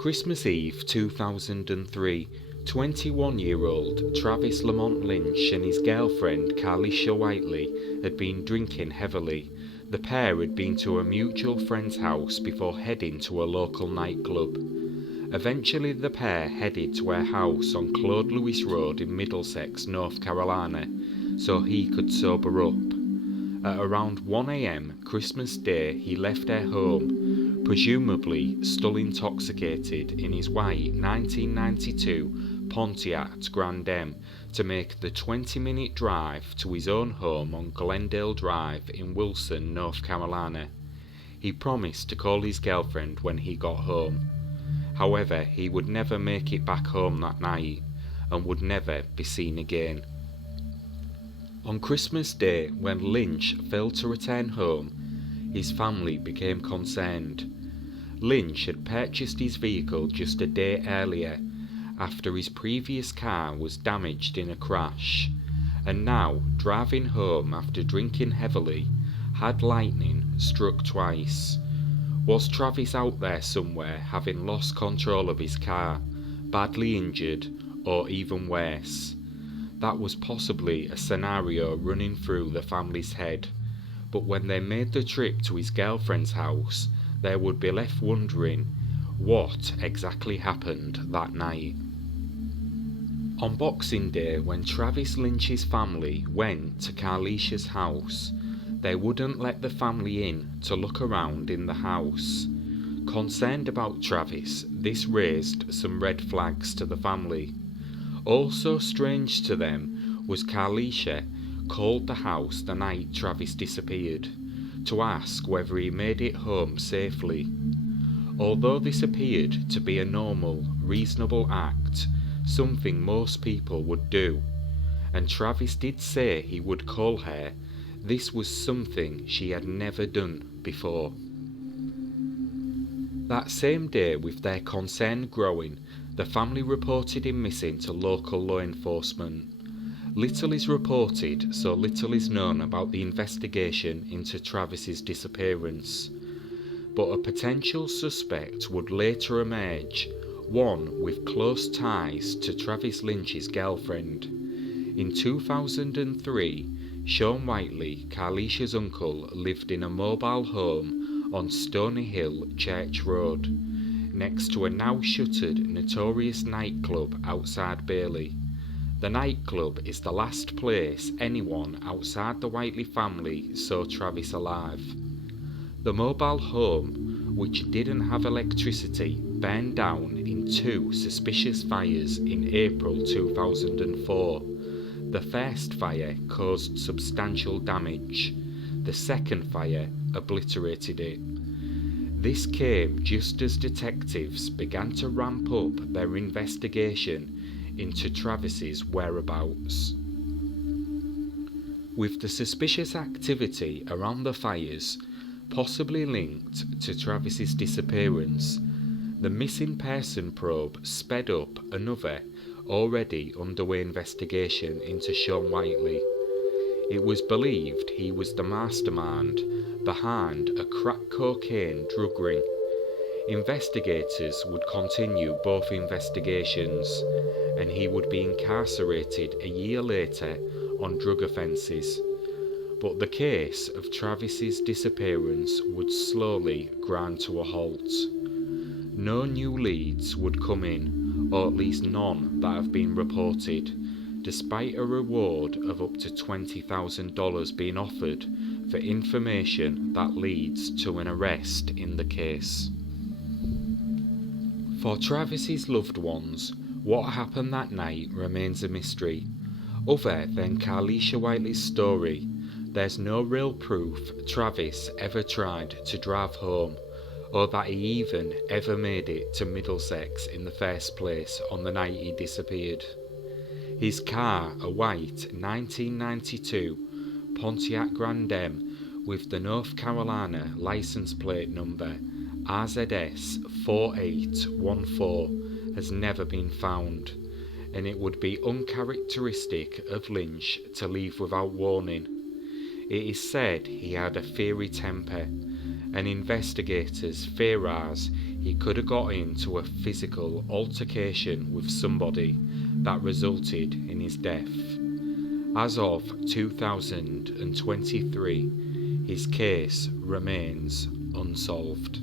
Christmas Eve 2003, 21-year-old Travis Lamont Lynch and his girlfriend Carlisha Whitley had been drinking heavily. The pair had been to a mutual friend's house before heading to a local nightclub. Eventually the pair headed to her house on Claude Lewis Road in Middlesex, North Carolina, so he could sober up. At around 1 a.m. Christmas Day he left their home, presumably still intoxicated, in his white 1992 Pontiac Grand M, to make the 20-minute drive to his own home on Glendale Drive in Wilson, North Carolina. He promised to call his girlfriend when he got home. However, he would never make it back home that night and would never be seen again. On Christmas Day, when Lynch failed to return home, his family became concerned. Lynch had purchased his vehicle just a day earlier, after his previous car was damaged in a crash, and now, driving home after drinking heavily, had lightning struck twice. Was Travis out there somewhere having lost control of his car, badly injured, or even worse? That was possibly a scenario running through the family's head, but when they made the trip to his girlfriend's house, they would be left wondering what exactly happened that night. On Boxing Day, when Travis Lynch's family went to Carlisha's house, they wouldn't let the family in to look around in the house. Concerned about Travis, this raised some red flags to the family. Also strange to them was Carlisha called the house the night Travis disappeared to ask whether he made it home safely. Although this appeared to be a normal, reasonable act, something most people would do, and Travis did say he would call her, this was something she had never done before. That same day, with their concern growing, the family reported him missing to local law enforcement. Little is reported, so little is known about the investigation into Travis's disappearance. But a potential suspect would later emerge, one with close ties to Travis Lynch's girlfriend. In 2003, Sean Whitley, Carlisha's uncle, lived in a mobile home on Stony Hill Church Road, next to a now shuttered notorious nightclub outside Bailey. The nightclub is the last place anyone outside the Whiteley family saw Travis alive. The mobile home, which didn't have electricity, burned down in two suspicious fires in April 2004. The first fire caused substantial damage. The second fire obliterated it. This came just as detectives began to ramp up their investigation into Travis's whereabouts. With the suspicious activity around the fires possibly linked to Travis's disappearance, the missing person probe sped up another already underway investigation into Sean Whitley. It was believed he was the mastermind behind a crack cocaine drug ring. Investigators would continue both investigations, and he would be incarcerated a year later on drug offences. But the case of Travis's disappearance would slowly grind to a halt. No new leads would come in, or at least none that have been reported, despite a reward of up to $20,000 being offered for information that leads to an arrest in the case. For Travis's loved ones, what happened that night remains a mystery. Other than Carlisha Whitley's story, there's no real proof Travis ever tried to drive home, or that he even ever made it to Middlesex in the first place on the night he disappeared. His car, a white 1992 Pontiac Grand M with the North Carolina license plate number RZS 4814, has never been found, and it would be uncharacteristic of Lynch to leave without warning. It is said he had a fiery temper, and investigators theorise he could have got into a physical altercation with somebody that resulted in his death. As of 2023, his case remains unsolved.